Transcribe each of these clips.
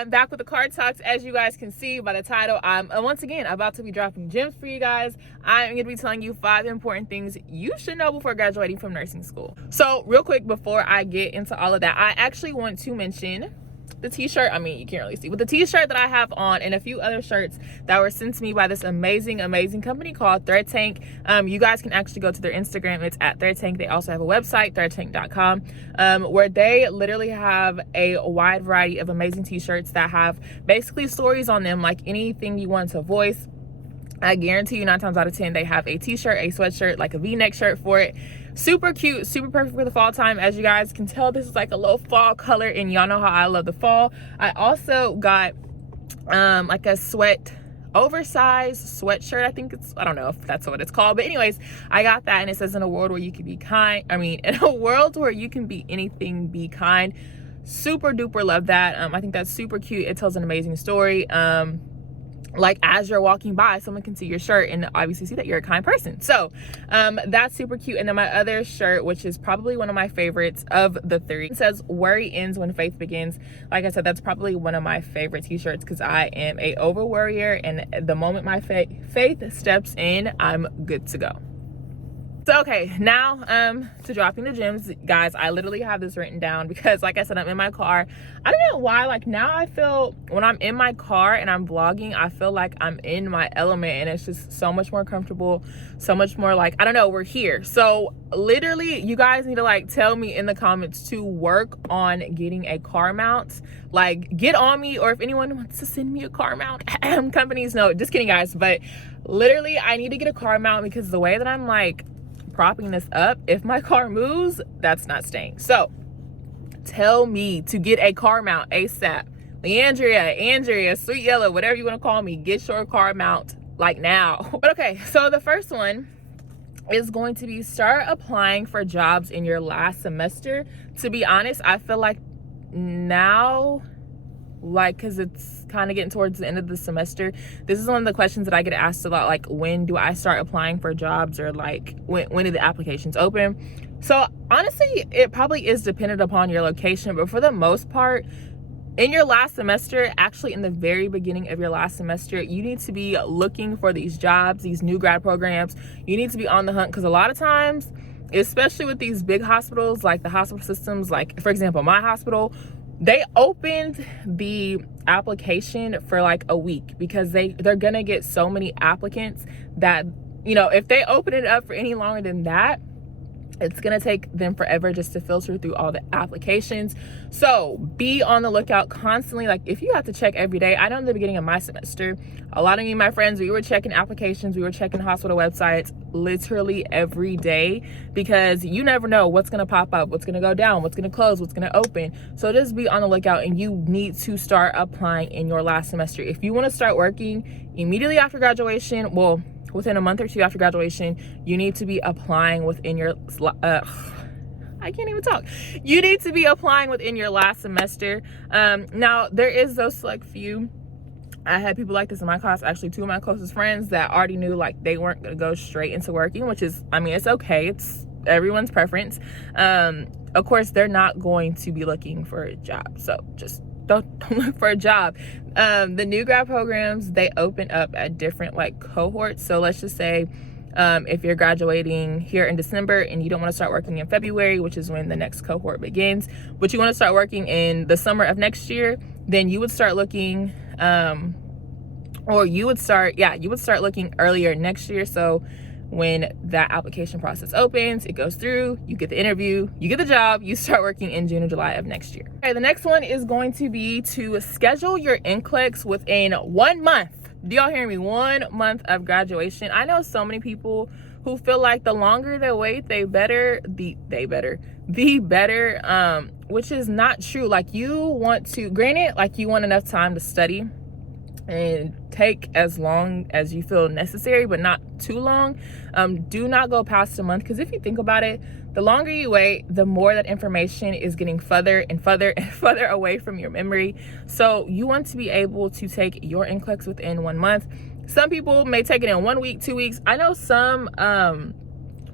I'm back with the card talks. As you guys can see by the title, I'm once again about to be dropping gems for you guys. I'm going to be telling you 5 important things you should know before graduating from nursing school. So real quick, before I get into all of that, I actually want to mention the t-shirt. I mean, you can't really see, but the t-shirt that I have on and a few other shirts that were sent to me by this amazing company called Thread Tank. You guys can actually go to their Instagram. It's at Thread Tank. They also have a website, threadtank.com, where they literally have a wide variety of amazing t-shirts that have basically stories on them, like anything you want to voice. I guarantee you 9 times out of 10 they have a t-shirt, a sweatshirt, like a v-neck shirt for it. Super cute, super perfect for the fall time. As you guys can tell, this is like a little fall color, and y'all know how I love the fall. I also got like a oversized sweatshirt. I think I don't know if that's what it's called, but anyways, I got that, and it says, in a world where you can be kind, in a world where you can be anything, be kind. Super duper love that. I think that's super cute. It tells an amazing story. Like, as you're walking by, someone can see your shirt and obviously see that you're a kind person. So that's super cute. And then my other shirt, which is probably one of my favorites of the 3, it says, worry ends when faith begins. Like I said, that's probably one of my favorite t-shirts because I am a over worrier, and the moment my faith steps in, I'm good to go. So okay, now to dropping the gems, guys. I literally have this written down because, like I said, I'm in my car. I don't know why, like, now I feel when I'm in my car and I'm vlogging, I feel like I'm in my element, and it's just so much more comfortable, so much more, like, I don't know, we're here. So literally, you guys need to like tell me in the comments to work on getting a car mount. Like, get on me, or if anyone wants to send me a car mount, companies, no, just kidding, guys. But literally, I need to get a car mount because the way that I'm like propping this up, if my car moves, that's not staying. So tell me to get a car mount ASAP. Andrea, Sweet Yellow, whatever you want to call me, get your car mount like now. But okay, so the first one is going to be start applying for jobs in your last semester. To be honest, I feel like now, like, because it's kind of getting towards the end of the semester, this is one of the questions that I get asked a lot, like, when do I start applying for jobs, or like when do the applications open? So honestly, it probably is dependent upon your location, but for the most part, in your last semester, actually in the very beginning of your last semester, you need to be looking for these jobs, these new grad programs. You need to be on the hunt, because a lot of times, especially with these big hospitals, like the hospital systems, like for example my hospital, they opened the application for like a week because they're gonna get so many applicants that, you know, if they open it up for any longer than that, it's gonna take them forever just to filter through all the applications. So be on the lookout constantly. Like, if you have to check every day, I know in the beginning of my semester, a lot of me and my friends, we were checking applications, we were checking hospital websites literally every day, because you never know what's gonna pop up, what's gonna go down, what's gonna close, what's gonna open. So just be on the lookout, and you need to start applying in your last semester. If you want to start working immediately after graduation, well, within a month or 2 after graduation, you need to be applying within your I can't even talk. You need to be applying within your last semester. Now there is those select few. I had people like this in my class, actually 2 of my closest friends, that already knew like they weren't gonna go straight into working, which is, I mean, it's okay, it's everyone's preference. Of course, they're not going to be looking for a job, so just don't look for a job. The new grad programs, they open up at different like cohorts. So let's just say if you're graduating here in December and you don't want to start working in February, which is when the next cohort begins, but you want to start working in the summer of next year, then you would start looking you would start looking earlier next year. So when that application process opens, it goes through, you get the interview, you get the job, you start working in June or July of next year. Okay, the next one is going to be to schedule your NCLEX within 1 month. Do y'all hear me? 1 month of graduation. I know so many people who feel like the longer they wait, the better, which is not true. Like, you want to, granted, like, you want enough time to study and take as long as you feel necessary, but not too long. Do not go past a month, because if you think about it, the longer you wait, the more that information is getting further and further and further away from your memory. So you want to be able to take your NCLEX within 1 month. Some people may take it in 1 week, 2 weeks. I know some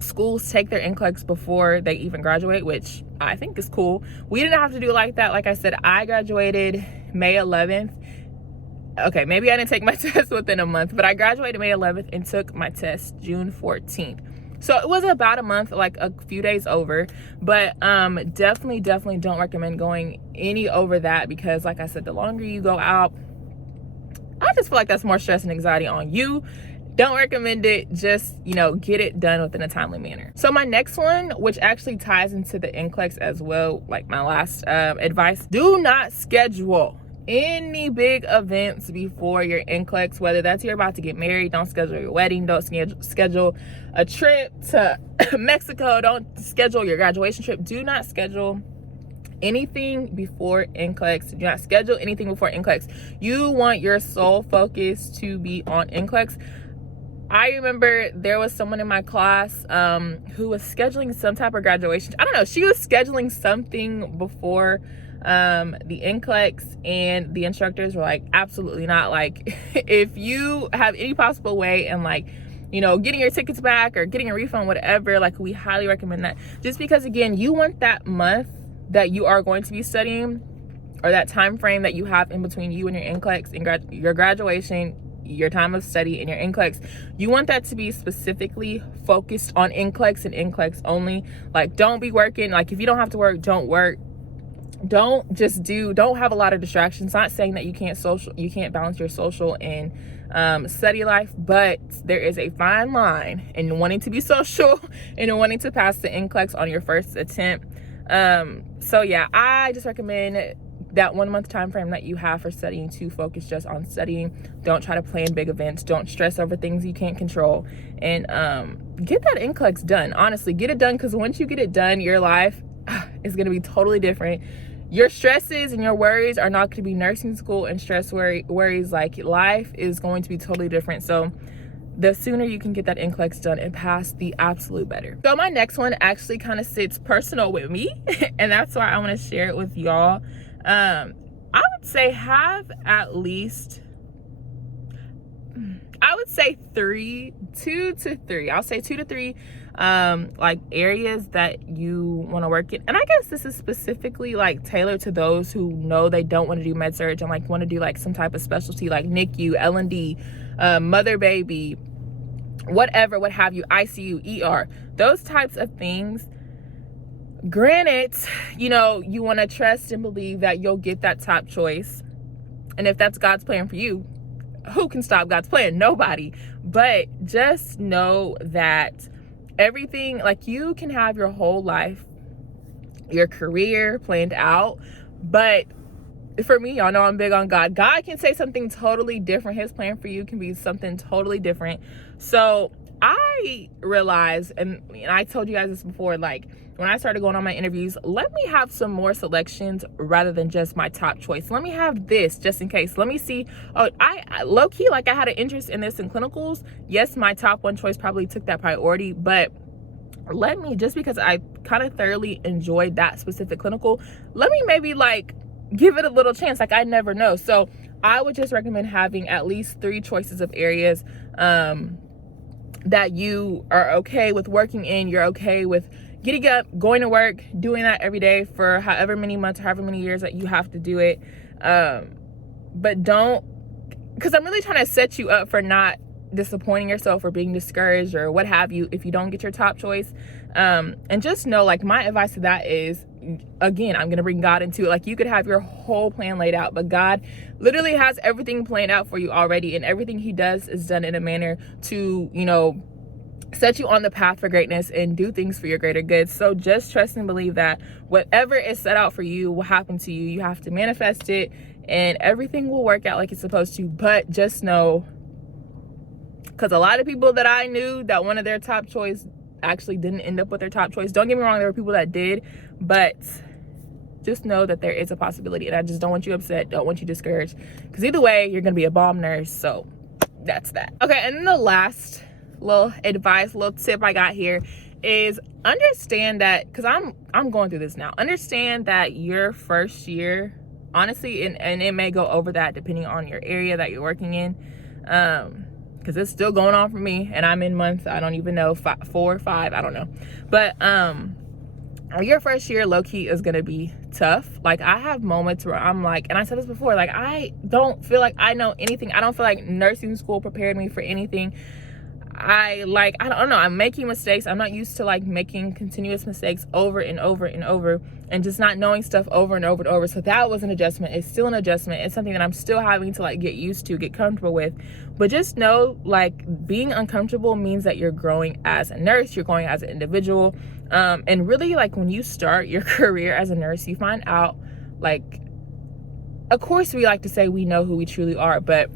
schools take their NCLEX before they even graduate, which I think is cool. We didn't have to do it like that. Like I said, I graduated May 11th. Okay, maybe I didn't take my test within a month, but I graduated May 11th and took my test June 14th. So it was about a month, like a few days over, but definitely don't recommend going any over that, because like I said, the longer you go out, I just feel like that's more stress and anxiety on you. Don't recommend it. Just, get it done within a timely manner. So my next one, which actually ties into the NCLEX as well, like my last advice, do not schedule any big events before your NCLEX, whether that's you're about to get married. Don't schedule your wedding. Don't schedule a trip to Mexico. Don't schedule your graduation trip. Do not schedule anything before NCLEX. Do not schedule anything before NCLEX. You want your sole focus to be on NCLEX. I remember there was someone in my class who was scheduling some type of graduation. I don't know. She was scheduling something before the NCLEX, and the instructors were like, absolutely not. Like, if you have any possible way and getting your tickets back or getting a refund, whatever, like, we highly recommend that. Just because, again, you want that month that you are going to be studying, or that time frame that you have in between you and your NCLEX and your graduation, your time of study and your NCLEX, you want that to be specifically focused on NCLEX and NCLEX only. Like, don't be working. Like, if you don't have to work, don't work. Don't have a lot of distractions. Not saying that you can't balance your social and study life, but there is a fine line in wanting to be social and in wanting to pass the NCLEX on your first attempt. So yeah, I just recommend that 1 month time frame that you have for studying to focus just on studying. Don't try to plan big events. Don't stress over things you can't control, and get that NCLEX done. Honestly, get it done, because once you get it done, your life is going to be totally different. Your stresses and your worries are not going to be nursing school and worries. Like, life is going to be totally different. So the sooner you can get that NCLEX done and pass, the absolute better. So my next one actually kind of sits personal with me, and that's why I want to share it with y'all. I would say have at least, I would say 2 to 3. I'll say 2 to 3 like areas that you want to work in. And I guess this is specifically like tailored to those who know they don't want to do med surg and like want to do like some type of specialty like NICU, L&D, mother baby, whatever, what have you, ICU, ER, those types of things. Granted, you want to trust and believe that you'll get that top choice. And if that's God's plan for you, who can stop God's plan? Nobody. But just know that everything, like, you can have your whole life, your career planned out. But for me, y'all know I'm big on God. God can say something totally different. His plan for you can be something totally different. So I realized, and I told you guys this before, like, when I started going on my interviews, let me have some more selections rather than just my top choice. Let me have this just in case. Let me see. Oh, I low-key, like, I had an interest in this in clinicals. Yes, my top one choice probably took that priority, but let me, just because I kind of thoroughly enjoyed that specific clinical, let me maybe like give it a little chance. Like, I never know. So I would just recommend having at least 3 choices of areas that you are okay with working in. You're okay with getting up, going to work, doing that every day for however many months, however many years that you have to do it. But don't, because I'm really trying to set you up for not disappointing yourself or being discouraged or what have you if you don't get your top choice. And just know, like, my advice to that is, again, I'm gonna bring God into it. Like, you could have your whole plan laid out, but God literally has everything planned out for you already, and everything he does is done in a manner to, set you on the path for greatness and do things for your greater good. So just trust and believe that whatever is set out for you will happen to you. You have to manifest it, and everything will work out like it's supposed to. But just know, because a lot of people that I knew that one of their top choice actually didn't end up with their top choice. Don't get me wrong, there were people that did, but just know that there is a possibility, and I just don't want you upset, don't want you discouraged, because either way, you're gonna be a bomb nurse. So that's that. Okay, and then the last little advice, little tip I got here is understand that, because I'm going through this now, understand that your first year, honestly, and it may go over that depending on your area that you're working in, because it's still going on for me, and I'm in month, I don't even know, 4 or 5, I don't know. But your first year low-key is gonna be tough. Like, I have moments where I'm like, and I said this before, like, I don't feel like I know anything. I don't feel like nursing school prepared me for anything. I don't know, I'm making mistakes. I'm not used to like making continuous mistakes over and over and over, and just not knowing stuff over and over and over. So that was an adjustment. It's still an adjustment. It's something that I'm still having to like get used to, get comfortable with. But just know, like, being uncomfortable means that you're growing as a nurse, you're growing as an individual. And really, like, when you start your career as a nurse, you find out, like, of course we like to say we know who we truly are, but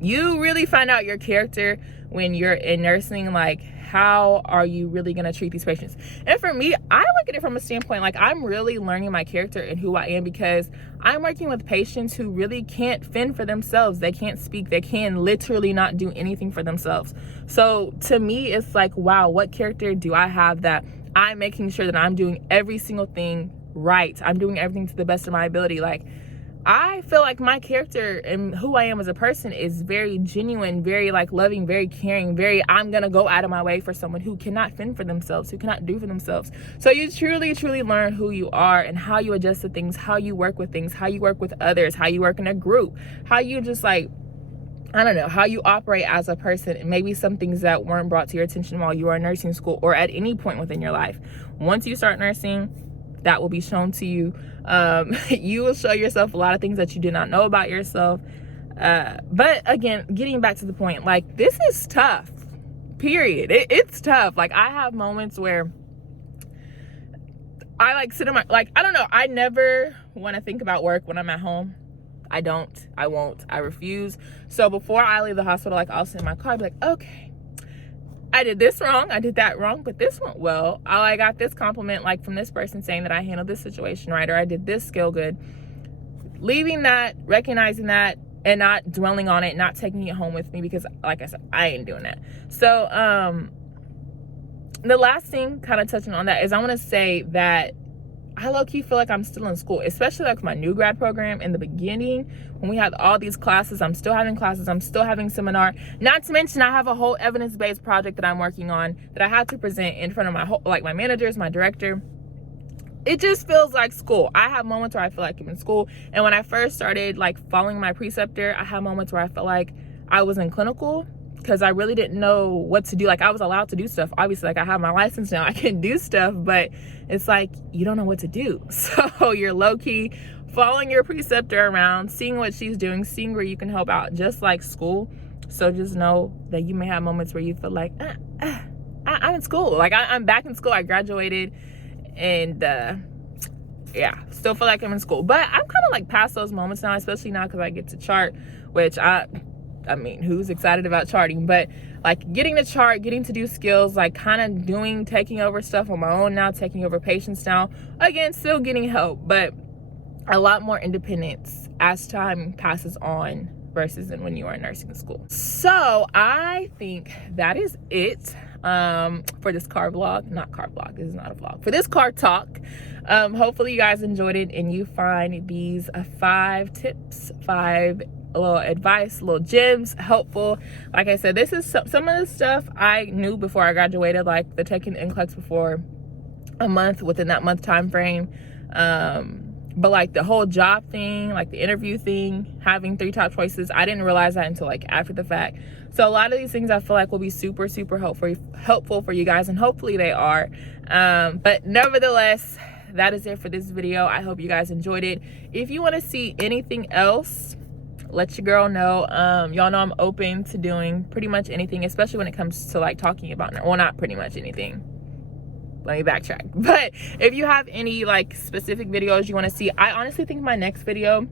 you really find out your character when you're in nursing. Like, how are you really going to treat these patients? And for me, I look at it from a standpoint, like, I'm really learning my character and who I am, because I'm working with patients who really can't fend for themselves. They can't speak. They can literally not do anything for themselves. So to me, it's like, wow, what character do I have that I'm making sure that I'm doing every single thing right? I'm doing everything to the best of my ability. Like, I feel like my character and who I am as a person is very genuine, very like loving, very caring, very, I'm gonna go out of my way for someone who cannot fend for themselves, who cannot do for themselves. So you truly, truly learn who you are and how you adjust to things, how you work with things, how you work with others, how you work in a group, how you just like, I don't know, how you operate as a person. And maybe some things that weren't brought to your attention while you were in nursing school or at any point within your life. Once you start nursing, that will be shown to you. You will show yourself a lot of things that you did not know about yourself. But again, getting back to the point, like, this is tough, period. It's tough. Like, I have moments where I like sit in my, like, I don't know, I never want to think about work when I'm at home. I don't, I won't, I refuse. So before I leave the hospital, like, I'll sit in my car and be like, okay, I did this wrong, I did that wrong, but this went well. I got this compliment, like, from this person saying that I handled this situation right, or I did this skill good. Leaving that, recognizing that, and not dwelling on it, not taking it home with me, because like I said, I ain't doing that. So the last thing, kind of touching on that, is I want to say that I low-key feel like I'm still in school, especially like my new grad program. In the beginning, when we had all these classes, I'm still having classes, I'm still having seminar. Not to mention, I have a whole evidence-based project that I'm working on that I have to present in front of my whole, like, my managers, my director. It just feels like school. I have moments where I feel like I'm in school. And when I first started like following my preceptor, I had moments where I felt like I was in clinical, because I really didn't know what to do. Like, I was allowed to do stuff. Obviously, like, I have my license now, I can do stuff, but it's like, you don't know what to do. So you're low-key following your preceptor around, seeing what she's doing, seeing where you can help out, just like school. So just know that you may have moments where you feel like, I'm in school. Like, I'm back in school. I graduated, and yeah, still feel like I'm in school. But I'm kind of like past those moments now, especially now because I get to chart, which I mean, who's excited about charting? But like, getting to chart, getting to do skills, like kind of taking over stuff on my own now, taking over patients now. Again, still getting help, but a lot more independence as time passes on versus than when you are in nursing school. So I think that is it for this car vlog. Not car vlog, this is not a vlog. For this car talk. Hopefully you guys enjoyed it and you find these 5 tips, 5 little advice, little gems helpful. Like I said, this is some of the stuff I knew before I graduated, like the taking the NCLEX before a month, within that month time frame. But like the whole job thing, like the interview thing, having 3 top choices, I didn't realize that until like after the fact. So a lot of these things I feel like will be super, super helpful for you guys, and hopefully they are. But nevertheless, that is it for this video. I hope you guys enjoyed it. If you want to see anything else, let your girl know. Y'all know I'm open to doing pretty much anything, especially when it comes to like talking about, well, not pretty much anything, let me backtrack. But if you have any like specific videos you want to see, I honestly think my next video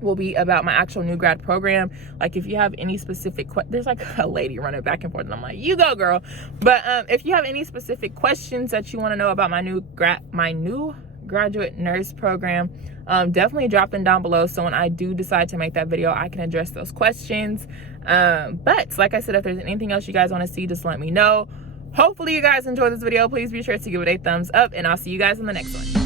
will be about my actual new grad program. Like, if you have any specific there's like a lady running back and forth, and I'm like, you go, girl. But if you have any specific questions that you want to know about my new graduate nurse program, definitely drop them down below, so when I do decide to make that video, I can address those questions. But like I said, if there's anything else you guys want to see, just let me know. Hopefully you guys enjoyed this video. Please be sure to give it a thumbs up, and I'll see you guys in the next one.